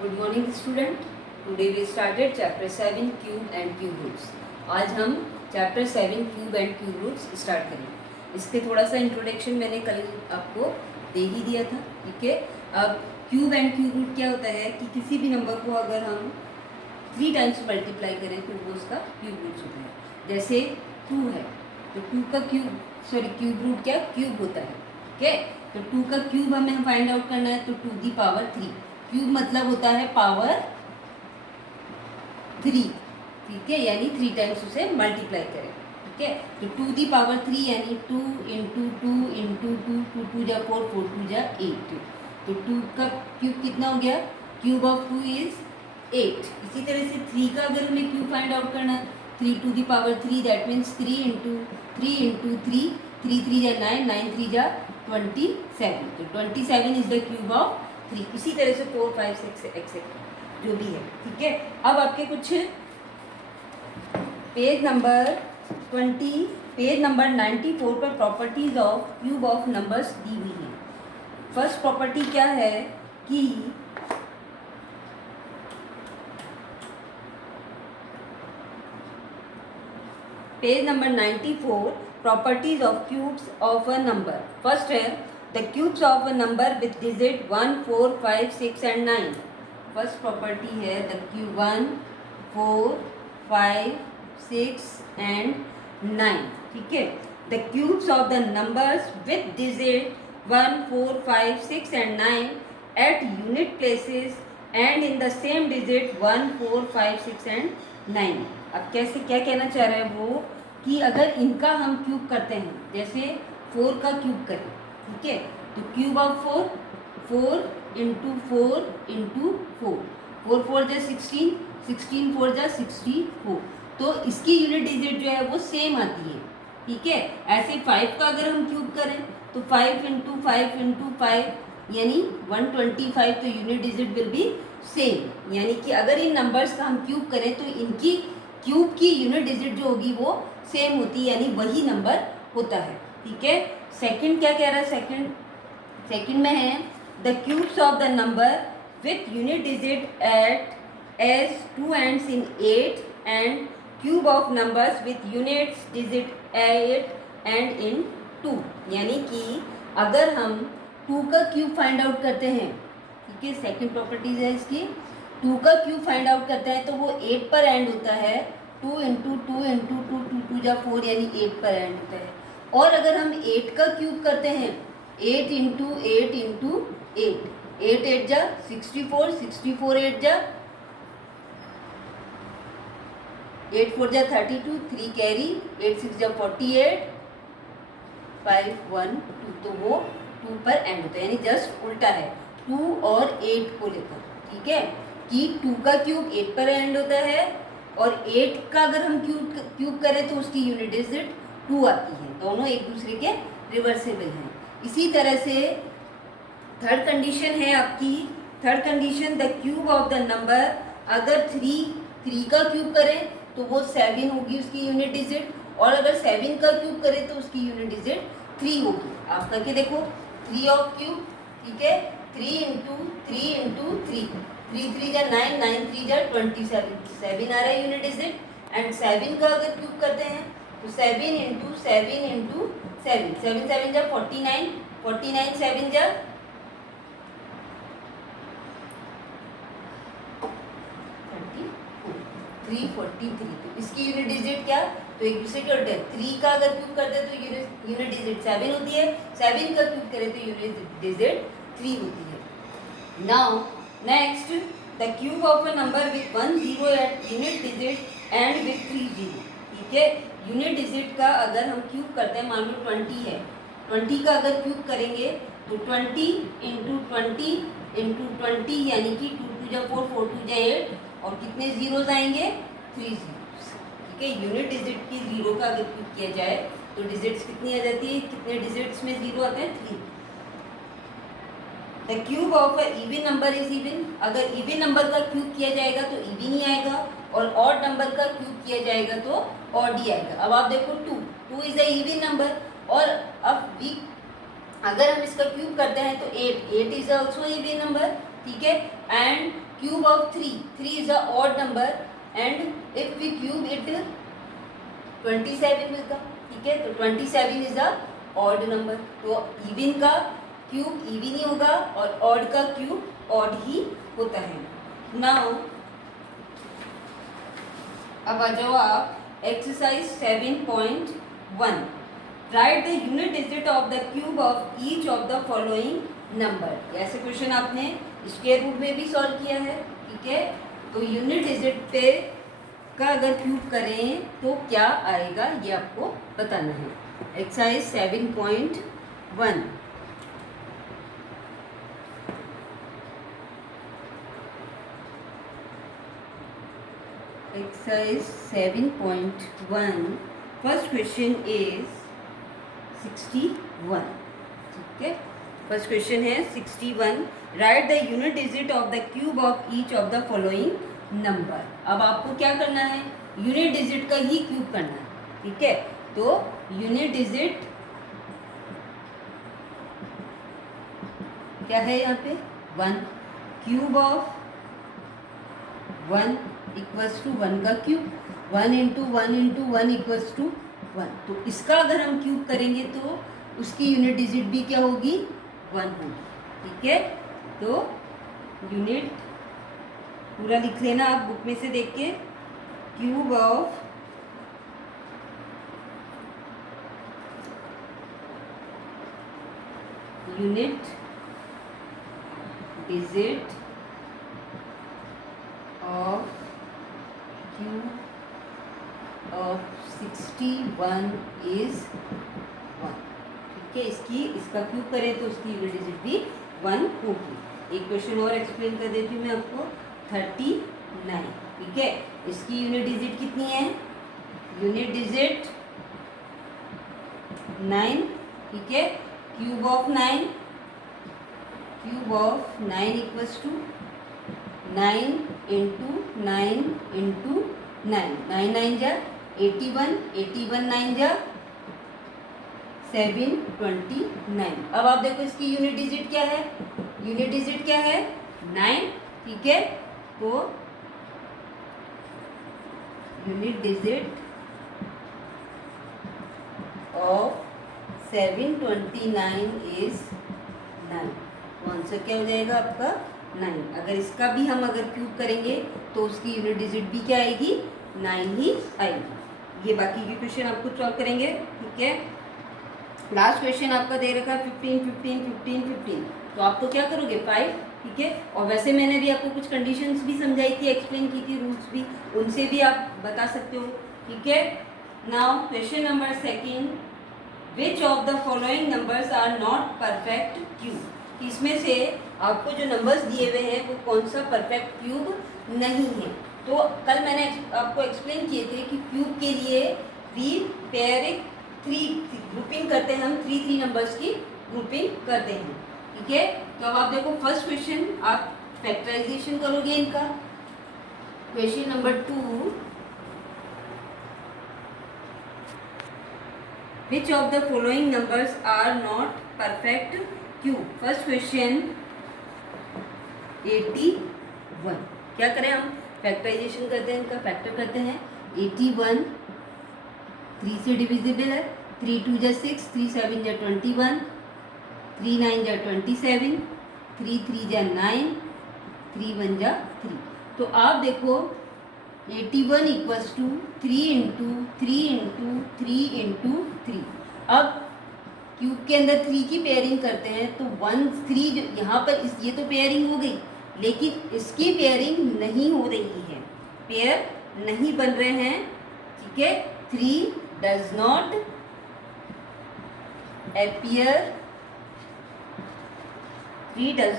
Good morning student. Today we started chapter 7 cube and cube roots. आज हम chapter 7 cube and cube roots start करेंगे। इसके थोड़ा सा इंट्रोडक्शन मैंने कल आपको दे ही दिया था, ठीक है। अब क्यूब एंड क्यूब रूट क्या होता है कि किसी भी नंबर को अगर हम 3 टाइम्स मल्टीप्लाई करें तो वो उसका क्यूब रूट होता है। जैसे 2 है तो 2 का क्यूब रूट क्या क्यूब होता है, ठीक है। तो 2 का क्यूब हमें फाइंड आउट करना है तो 2 दी पावर 3। क्यूब मतलब होता है पावर 3, ठीक है, यानी 3 टाइम्स उसे मल्टीप्लाई करें, ठीक है। तो 2 दी पावर 3 यानी 2 इंटू 2 इंटू 2, 2 2 जा 4, 4 2 जा 8। तो 2 का क्यूब कितना हो गया? Cube of 2 is 8। इसी तरह से 3 का अगर हमें क्यूब फाइंड आउट करना है, 3 to the power 3 that means 3 into 3 into 3, 3 3 जा 9, 9 3 जा 27। तो 27 इज द क्यूब ऑफ 3। इसी तरह से 4 5 6 एक्सेट्रा जो भी है, ठीक है। अब आपके कुछ पेज नंबर 94 पर properties of cube of numbers दी हुई है। फर्स्ट प्रॉपर्टी क्या है कि page number 94 properties of cubes of a number. First है the cubes of a number with digit 1 4 5 6 and 9। First property है द क्यूब 1 4 5 6 एंड 9, ठीक है। The cubes of the numbers with digit 1 4 5 6 and 9 at unit places and in the same digit 1 4 5 6 and 9। अब कैसे क्या कहना चाह रहे हैं वो कि अगर इनका हम क्यूब करते हैं, जैसे 4 का क्यूब करें, ठीक है, तो क्यूब ऑफ 4 इंटू 4 इंटू 4, 4 4 जा 16, 16 4 जा 64। तो इसकी यूनिट डिजिट जो है वो सेम आती है, ठीक है। ऐसे 5 का अगर हम क्यूब करें तो 5 इंटू 5 इंटू 5 यानी 125। तो unit digit will be same, यानी कि अगर इन नंबर्स का हम क्यूब करें तो इनकी क्यूब की यूनिट डिजिट जो होगी वो सेम होती है, यानी वही नंबर होता है, ठीक है। सेकंड क्या कह रहा है? सेकंड में है the cubes of the number with unit digit eight as 2 ends in 8 and cube of numbers with units digit 8 and in 2। यानी कि अगर हम 2 का क्यूब फाइंड आउट करते हैं, ठीक है, सेकंड प्रॉपर्टीज है इसकी। 2 का क्यूब फाइंड आउट करते हैं तो वो 8 पर एंड होता है। 2 इंटू 2 इंटू 2, 2 2 जा 4 यानी 8 पर एंड होता है। और अगर हम 8 का क्यूब करते हैं, 8 इंटू 8 इंटू 8, 8 8 जा 64, 64 8 जा 8 4 जा 32, 3 कैरी, 8 6 जा 48, 5 1 2। तो वो 2 पर एंड होता है, यानी जस्ट उल्टा है 2 और 8 को लेकर, ठीक है, कि 2 का क्यूब 8 पर एंड होता है और 8 का अगर हम क्यूब करें तो उसकी यूनिट डिजिट 2 आती है। दोनों एक दूसरे के रिवर्सेबल हैं। इसी तरह से थर्ड कंडीशन है आपकी। Third condition the cube of the number, अगर 3 का क्यूब करें तो वो 7 होगी उसकी यूनिट डिजिट, और अगर 7 का क्यूब करें तो उसकी यूनिट डिजिट 3 होगी। आप करके देखो 3 ऑफ क्यूब, ठीक है, 3 इंटू 3 इंटू 3, 3 3 जा 9, 9 3 जा 27, 7 आ रहा है यूनिट डिजिट। एंड 7 का अगर क्यूब करते हैं तो 7 इंटू 7 इंटू 7, 7 7 जा 49, 49 7 जा 343। तो इसकी यूनिट डिजिट क्या? तो एक दूसरे के उल्टे, 3 का अगर क्यूब करते हैं तो यूनिट डिजिट 7 होती है, 7 का क्यूब करें तो यूनिट डिजिट 3 होती है। Now next the cube of a number with 1 0 at unit digit and with 3 0, ठीक है। यूनिट डिजिट का अगर हम क्यूब करते हैं, मान लो 20 है, 20 का अगर क्यूब करेंगे तो 20 इंटू 20 इंटू 20 यानी कि 2 2 जा 4, 4 2 जा 8, और कितने जीरोज आएंगे? 3 जीरोज, ठीक है। यूनिट डिजिट की 0 का अगर क्यूब किया जाए तो डिजिट्स कितनी आ जाती है? कितने डिजिट्स में 0 आते हैं? 3। The cube of a even number is even. अगर इवन नंबर का क्यूब किया जाएगा तो इवन ही आएगा, और ऑड नंबर का क्यूब किया जाएगा तो ऑड ही आएगा। अब आप देखो 2 इज अ इवन नंबर, और अब अगर हम इसका क्यूब करते हैं तो 8 इज ऑल्सो इवन नंबर, ठीक है, and cube of 3 is a odd number and if we cube it 27 मिलता, ठीक है, तो 27 इज अ ऑड नंबर। तो इवन का क्यूब इवन ही होगा और ऑड का क्यूब ऑड ही होता है। नाउ अब आ जाओ आप exercise 7.1, right the unit digit of the cube of each of the following number. ऐसे क्वेश्चन आपने स्क्वायर रूट में भी सॉल्व किया है, ठीक है। तो यूनिट डिजिट पे का अगर क्यूब करें तो क्या आएगा ये आपको बताना है। Exercise 7.1, exercise 7.1 first question is 61, ठीक है। फर्स्ट क्वेश्चन है 61, right the unit digit of the cube of each of the following number. अब आपको क्या करना है, यूनिट डिजिट का ही क्यूब करना है, ठीक है। तो यूनिट डिजिट क्या है यहाँ पे 1, क्यूब ऑफ 1 इक्वल्स टू 1 का cube, 1 into 1 into 1 equals to 1। तो इसका अगर हम क्यूब करेंगे तो उसकी यूनिट डिजिट भी क्या होगी 1 होगी, ठीक है। तो यूनिट पूरा लिख लेना आप बुक में से देख के, cube of unit digit of cube of 61 is 1, ठीक है। इसका क्यूब करें तो उसकी यूनिट डिजिट भी 1 होगी। एक क्वेश्चन और एक्सप्लेन कर देती हूँ मैं आपको, 39, ठीक है। इसकी यूनिट डिजिट कितनी है, यूनिट डिजिट 9, ठीक है। Cube of 9 equals to 9 into 9 into 9, 9 9 जा 81, 81 9 जा 729। अब आप देखो इसकी यूनिट डिजिट क्या है, यूनिट डिजिट क्या है 9, ठीक है। तो यूनिट डिजिट ऑफ 729 इज 9। तो आंसर क्या हो जाएगा आपका 9। अगर इसका भी हम अगर क्यूब करेंगे तो उसकी यूनिट डिजिट भी क्या आएगी 9 ही आएगी। ये बाकी के क्वेश्चन आप खुद सॉल्व करेंगे, ठीक है। लास्ट क्वेश्चन आपका दे रखा है 15 15 15 15, तो आप तो क्या करोगे 5, ठीक है। और वैसे मैंने भी आपको कुछ कंडीशंस भी समझाई थी, एक्सप्लेन की थी, रूल्स भी, उनसे भी आप बता सकते हो, ठीक है। Now question number 2, which of the following numbers are not perfect cube. इसमें से आपको जो नंबर्स दिए हुए हैं वो कौन सा परफेक्ट क्यूब नहीं है। तो कल मैंने आपको एक्सप्लेन किए थे कि क्यूब के लिए वी पेयरिंग 3 ग्रुपिंग करते हैं, हम 3 नंबर्स की ग्रुपिंग करते हैं, ठीक है। तो अब आप देखो फर्स्ट क्वेश्चन, आप फैक्टराइजेशन करोगे इनका। Question number 2, which of the following numbers are not perfect cube. First question 81, क्या करें हम फैक्टराइजेशन करते हैं, इनका फैक्टर करते हैं। 81 3 से डिविजिबल है, 3 2 जा 6, 3 7 जा 21, 3 9 जा 27, 3 3 जा 9, 3 1 जा 3। तो आप देखो 81 equals to 3 into 3 into 3 into 3। अब क्यूब के अंदर 3 की पेयरिंग करते हैं तो 1 3 जो यहाँ पर ये तो पेयरिंग हो गई, लेकिन इसकी पेयरिंग नहीं हो रही है, पेयर नहीं बन रहे हैं, ठीक है। 3 does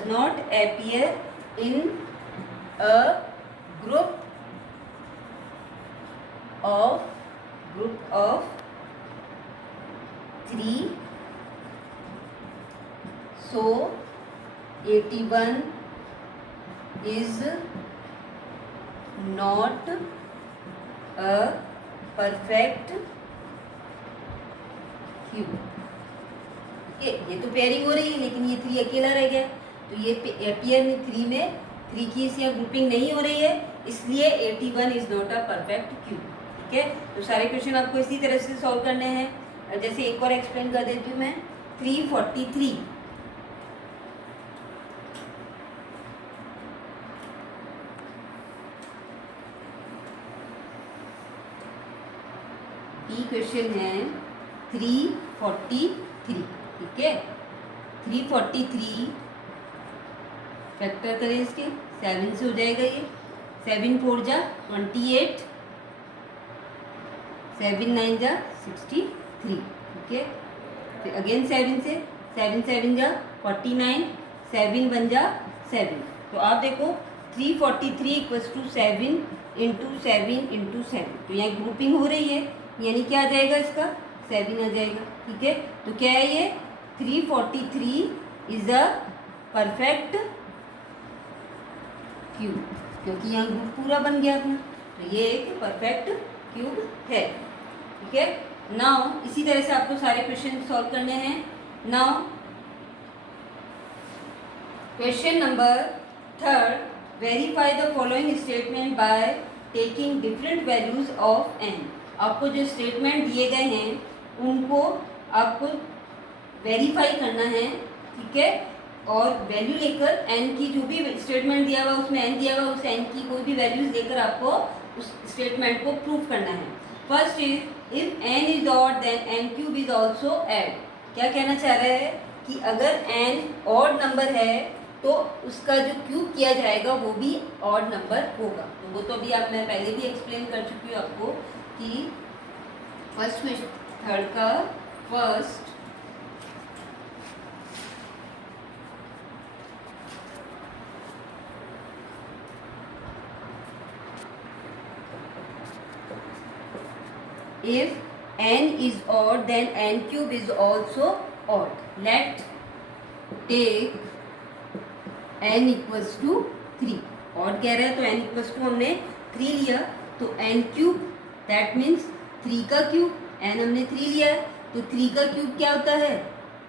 not appear in a group of 3, so 81 is not a perfect cube. ये तो पेयरिंग हो रही है लेकिन ये 3 अकेला रह गया, तो ये appear में 3 में 3 की इस यहाँ ग्रुपिंग नहीं हो रही है, इसलिए 81 is not a perfect cube. ठीक है, तो सारे क्वेश्चन आपको इसी तरह से सॉल्व करने हैं। जैसे एक और एक्सप्लेन कर देती हूँ मैं। 343 बी क्वेश्चन है 343। ठीक है, 343 फैक्टर करें इसके 7 से हो जाएगा ये। 7 4 जा 28, 7 9 जा 63। ठीक है, फिर अगेन 7 से 7 7 जा 49, 7 1 जा 7। तो आप देखो 343 इक्वल्स टू 7 इंटू 7 इंटू 7, तो यहाँ ग्रुपिंग हो रही है, यानी क्या आ जाएगा इसका 7 आ जाएगा। ठीक है, तो क्या है ये 343 इज अ परफेक्ट क्यूब, क्योंकि यहाँ ग्रुप पूरा बन गया अपना, तो ये एक परफेक्ट क्यूब है। ठीक है, नाउ इसी तरह से आपको सारे क्वेश्चन सॉल्व करने हैं। Now question number 3, verify the following statement by taking different values of n। आपको जो स्टेटमेंट दिए गए हैं उनको आपको वेरीफाई करना है। ठीक है, और वैल्यू लेकर n की जो भी स्टेटमेंट दिया हुआ उसमें n दिया हुआ, उस n की कोई भी वैल्यूज लेकर आपको उस स्टेटमेंट को प्रूव करना है। First is if n is odd then n cube is also odd. क्या कहना चाह रहा है कि अगर n ऑड नंबर है तो उसका जो क्यूब किया जाएगा वो भी ऑड नंबर होगा। तो वो तो अभी आप मैं पहले भी एक्सप्लेन कर चुकी हूँ आपको कि फर्स्ट में थर्ड का first if n is odd then n cube is also odd. Let take n equals to 3। odd कह रहा है तो n equals to हमने 3 लिया, तो n क्यूब दैट मीन्स 3 का क्यूब, n हमने 3 लिया है तो 3 का क्यूब क्या होता है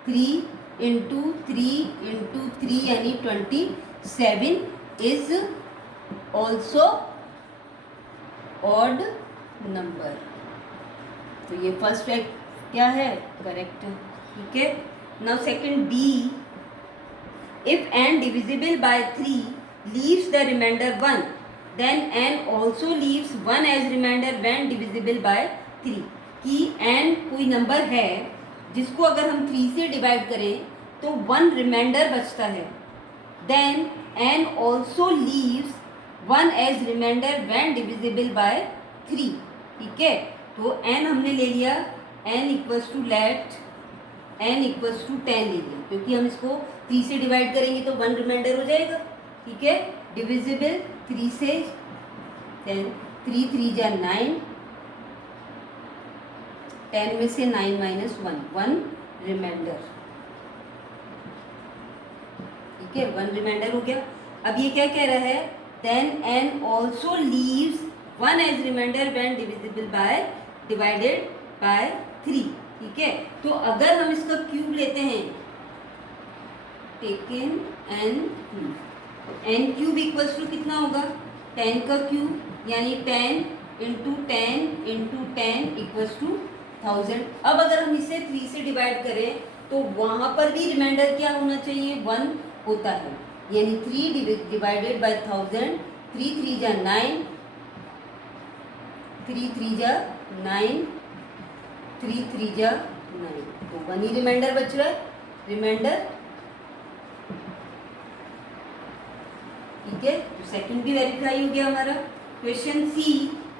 3 इंटू 3 इंटू 3 यानी 27 इज ऑल्सो ऑड नंबर। तो ये फर्स्ट फैक्ट क्या है करेक्ट है। ठीक है, now second B, if n divisible by 3 leaves the remainder 1 then n also leaves 1 as remainder when divisible by 3। कि n कोई नंबर है जिसको अगर हम 3 से डिवाइड करें तो 1 रिमाइंडर बचता है, then n also leaves 1 as remainder when divisible by 3। ठीक है, तो n हमने ले लिया, n equals to let n equals to 10 ले लिया, क्योंकि हम इसको 3 से डिवाइड करेंगे तो 1 रिमाइंडर हो जाएगा। ठीक है, डिविजिबल 3 से 10, 3 3 जा 9, 10 में से 9 माइनस 1 रिमाइंडर। ठीक है, 1 रिमाइंडर हो गया। अब ये क्या कह रहा है, then n also leaves 1 as remainder when divisible by divided by 3। ठीक है, तो अगर हम इसका क्यूब लेते हैं taken n cube equals to कितना होगा 10 का क्यूब, यानी 10 इंटू 10 इंटू 10 इक्वल्स टू 1000। अब अगर हम इसे 3 से डिवाइड करें तो वहाँ पर भी रिमाइंडर क्या होना चाहिए 1 होता है, यानी 3 डिवाइडेड बाय 1000, 3 3 जा 9, 3 3 जा 9, 3 3 जा 9, तो 1 ही रिमाइंडर बच रहा है रिमाइंडर। ठीक है, तो सेकंड भी वेरीफाई हो गया हमारा। Question C,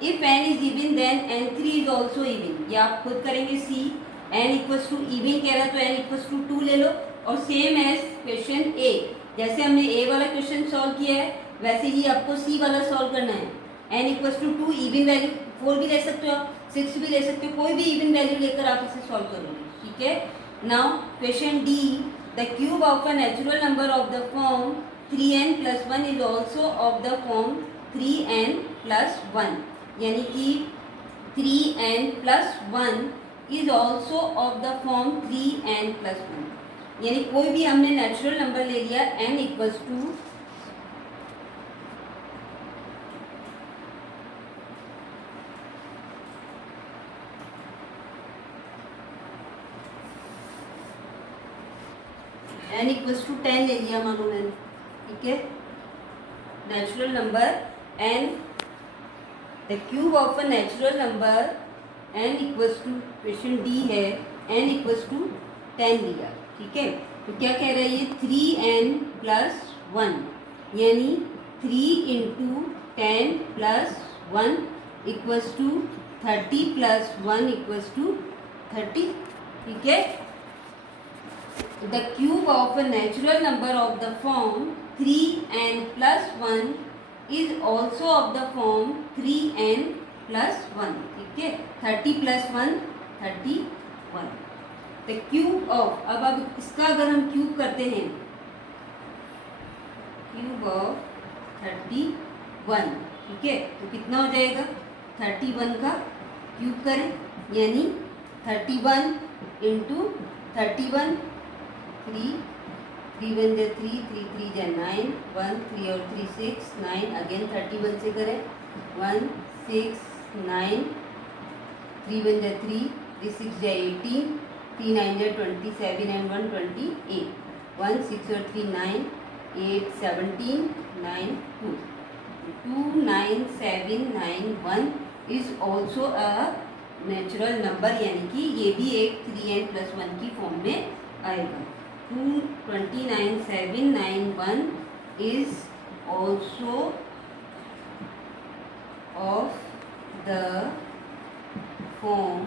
if n is even then n3 is also even. ये आप खुद करेंगे, see n equals to even कह रहा है तो n इक्वल्स टू 2 ले लो, और सेम एज क्वेश्चन ए, जैसे हमने ए वाला क्वेश्चन सॉल्व किया है वैसे ही आपको सी वाला सॉल्व करना है। n equals to 2 even value 4 भी ले सकते हो आप, 6 भी ले सकते हो, कोई भी इवन वैल्यू लेकर आप इसे सॉल्व करोगे। ठीक है, now question D, the cube of a natural number of the form 3n plus 1 is also of the form 3n plus 1, यानी कि 3n plus 1 is also of the form 3n plus 1। यानी कोई भी हमने natural number ले लिया n equals to n equals to 10 ले लिया मानो मैंने, ठीक है। Natural number n, the cube of a natural number n equals to, question D है, n इक्वल्स टू 10 लिया, ठीक है। तो क्या कह रहा है ये 3n प्लस 1, यानी 3 into 10 plus 1 equals to 30 plus 1 equals to 30, ठीक है। The cube of a natural number of the form 3n plus 1 is also of the form 3n plus 1, ठीक है। 30 plus 1 31। The cube of, अब इसका अगर हम cube करते हैं, क्यूब ऑफ 31, ठीक है, तो कितना हो जाएगा, 31 का क्यूब करें, यानी 31 इंटू 31, 3 3 1 जा 3, 3 3 जा 9, 1 3 और 3 6 9, अगेन 31 से करें, 1 6 9, 3 1 जा 3, 3 6 जा 18, 3 9 जा 27 and 1 28, 1 6 और 3 9, 8 17 9 2, 2 9 7 9 1 is also a natural number, यानी कि ये भी एक 3n प्लस 1 की फॉर्म में आएगा। 29791 is also of the form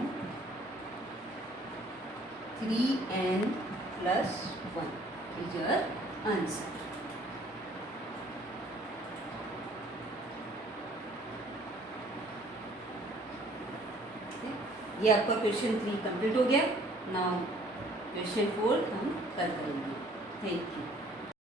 3n plus 1 is your answer. ये आपका क्वेश्चन 3 कंप्लीट हो गया। नाउ क्वेश्चन 4 हम कल करेंगे। Thank you.